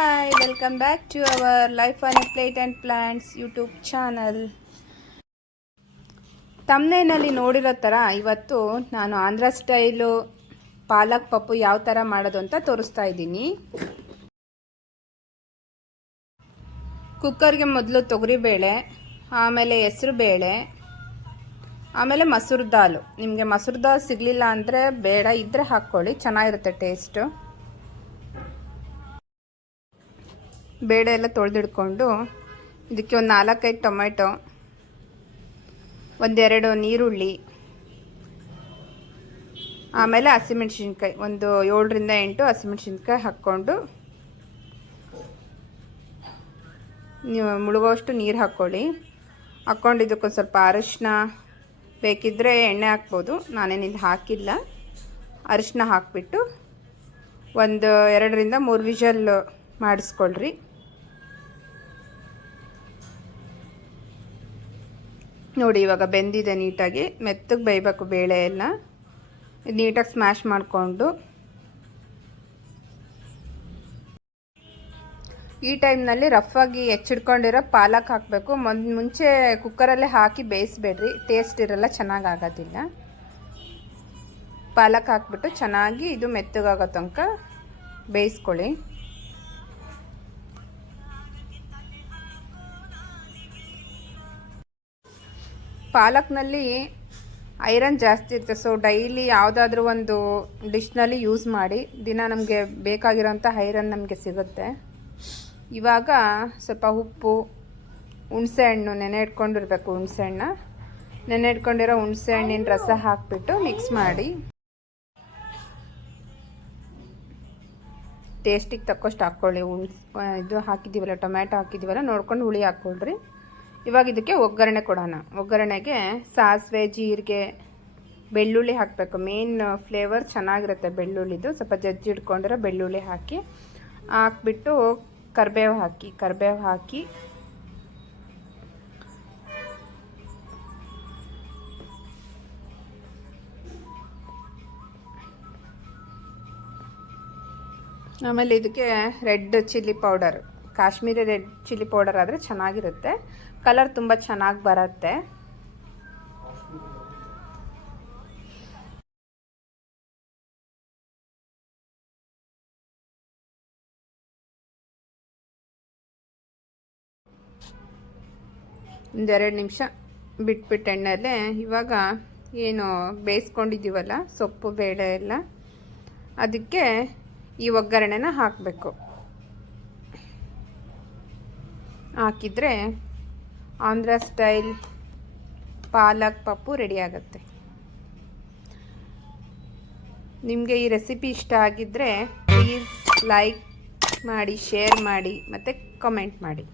Hi, welcome back to our Life on a Plate and Plants YouTube channel. ತಮ್ನೇನಲ್ಲಿ ನೋಡಿರೋ ಥರ ಇವತ್ತು ನಾನು ಆಂಧ್ರ ಸ್ಟೈಲು ಪಾಲಕ್ ಪಪ್ಪು ಯಾವ ಥರ ಮಾಡೋದು ಅಂತ ತೋರಿಸ್ತಾ ಇದ್ದೀನಿ. ಕುಕ್ಕರ್ಗೆ ಮೊದಲು ತೊಗರಿಬೇಳೆ, ಆಮೇಲೆ ಹೆಸರು ಬೇಳೆ, ಆಮೇಲೆ ಮಸೂರ್ ದಾಲು. ನಿಮಗೆ ಮಸೂರ್ ದಾಲ್ ಸಿಗಲಿಲ್ಲ ಅಂದರೆ ಬೇಡ, ಇದ್ದರೆ ಹಾಕ್ಕೊಳ್ಳಿ, ಚೆನ್ನಾಗಿರುತ್ತೆ ಟೇಸ್ಟು. ಬೇಳೆ ಎಲ್ಲ ತೊಳೆದಿಡ್ಕೊಂಡು ಇದಕ್ಕೆ ಒಂದು 4-5 ಟೊಮೆಟೊ, ಒಂದೆರಡು ನೀರುಳ್ಳಿ, ಆಮೇಲೆ ಹಸಿಮೆಣ್ಸಿನ್ಕಾಯಿ, ಒಂದು 7ರಿಂದ 8 ಹಸಿಮೆಣ್ಸಿನ್ಕಾಯಿ ಹಾಕ್ಕೊಂಡು ನೀವು ಮುಳುಗೋಷ್ಟು ನೀರು ಹಾಕ್ಕೊಳ್ಳಿ. ಹಾಕ್ಕೊಂಡು ಇದಕ್ಕೊಂದು ಸ್ವಲ್ಪ ಅರಿಶಿನ, ಬೇಕಿದ್ದರೆ ಎಣ್ಣೆ ಹಾಕ್ಬೋದು, ನಾನೇನಿಲ್ಲಿ ಹಾಕಿಲ್ಲ. ಅರಿಶಿನ ಹಾಕಿಬಿಟ್ಟು ಒಂದು 2ರಿಂದ 3 ವಿಷಲ್ ಮಾಡಿಸ್ಕೊಳ್ರಿ. ನೋಡಿ ಇವಾಗ ಬೆಂದಿದೆ, ನೀಟಾಗಿ ಮೆತ್ತಗೆ ಬೇಯಬೇಕು ಬೇಳೆ ಎಲ್ಲ. ನೀಟಾಗಿ ಸ್ಮ್ಯಾಶ್ ಮಾಡಿಕೊಂಡು ಈ ಟೈಮ್ನಲ್ಲಿ ರಫಾಗಿ ಹೆಚ್ಚಿಡ್ಕೊಂಡಿರೋ ಪಾಲಕ್ ಹಾಕಬೇಕು. ಮುಂಚೆ ಕುಕ್ಕರಲ್ಲೇ ಹಾಕಿ ಬೇಯಿಸ್ಬೇಡ್ರಿ, ಟೇಸ್ಟ್ ಇರಲ್ಲ, ಚೆನ್ನಾಗಿ ಆಗೋದಿಲ್ಲ. ಪಾಲಕ್ ಹಾಕ್ಬಿಟ್ಟು ಚೆನ್ನಾಗಿ ಇದು ಮೆತ್ತಗಾಗೋ ತನಕ ಬೇಯಿಸ್ಕೊಳ್ಳಿ. ಪಾಲಕ್ನಲ್ಲಿ ಐರನ್ ಜಾಸ್ತಿ ಇರುತ್ತೆ, ಸೊ ಡೈಲಿ ಯಾವುದಾದ್ರೂ ಒಂದು ಡಿಶ್ನಲ್ಲಿ ಯೂಸ್ ಮಾಡಿ. ದಿನ ನಮಗೆ ಬೇಕಾಗಿರೋಂಥ ಐರನ್ ನಮಗೆ ಸಿಗುತ್ತೆ. ಇವಾಗ ಸ್ವಲ್ಪ ಉಪ್ಪು, ಹುಣಸೆಹಣ್ಣು ನೆನೆ ಇಟ್ಕೊಂಡಿರ್ಬೇಕು, ನೆನೆ ಇಟ್ಕೊಂಡಿರೋ ಹುಣಸೆ ಹಣ್ಣಿನ ರಸ ಹಾಕಿಬಿಟ್ಟು ಮಿಕ್ಸ್ ಮಾಡಿ. ಟೇಸ್ಟಿಗೆ ತಕ್ಕಷ್ಟು ಹಾಕ್ಕೊಳ್ಳಿ. ಇದು ಹಾಕಿದ್ದೀವಲ್ಲ, ಟೊಮ್ಯಾಟೊ ಹಾಕಿದ್ದೀವಲ್ಲ, ನೋಡ್ಕೊಂಡು ಹುಳಿ ಹಾಕ್ಕೊಳ್ರಿ. ಇವಾಗ ಇದಕ್ಕೆ ಒಗ್ಗರಣೆ ಕೊಡೋಣ. ಒಗ್ಗರಣೆಗೆ ಸಾಸಿವೆ, ಜೀರಿಗೆ, ಬೆಳ್ಳುಳ್ಳಿ ಹಾಕಬೇಕು. ಮೇನ್ ಫ್ಲೇವರ್ ಚೆನ್ನಾಗಿರುತ್ತೆ ಬೆಳ್ಳುಳ್ಳಿದು. ಸ್ವಲ್ಪ ಜಜ್ಜಿಡ್ಕೊಂಡಿರೋ ಬೆಳ್ಳುಳ್ಳಿ ಹಾಕಿಬಿಟ್ಟು ಕರಿಬೇವು ಹಾಕಿ ಆಮೇಲೆ ಇದಕ್ಕೆ red chilli powder, Kashmiri red chilli powder ಆದರೆ ಚೆನ್ನಾಗಿರುತ್ತೆ, ಕಲರ್ ತುಂಬ ಚೆನ್ನಾಗಿ ಬರುತ್ತೆ. ಒಂದೆರಡು ನಿಮಿಷ ಬಿಟ್ಬಿಟ್ಟು ಎಣ್ಣೆಯಲ್ಲೇ ಇವಾಗ ಏನು ಬೇಯಿಸ್ಕೊಂಡಿದ್ದೀವಲ್ಲ ಸೊಪ್ಪು ಬೇಳೆ ಎಲ್ಲ, ಅದಕ್ಕೆ ಈ ಒಗ್ಗರಣೆನ ಹಾಕಬೇಕು. ಹಾಕಿದರೆ ಆಂಧ್ರ ಸ್ಟೈಲ್ ಪಾಲಕ್ ಪಪ್ಪು ರೆಡಿ ಆಗುತ್ತೆ. ನಿಮಗೆ ಈ ರೆಸಿಪಿ ಇಷ್ಟ ಆಗಿದ್ದರೆ ಪ್ಲೀಸ್ ಲೈಕ್ ಮಾಡಿ, ಶೇರ್ ಮಾಡಿ ಮತ್ತು ಕಮೆಂಟ್ ಮಾಡಿ.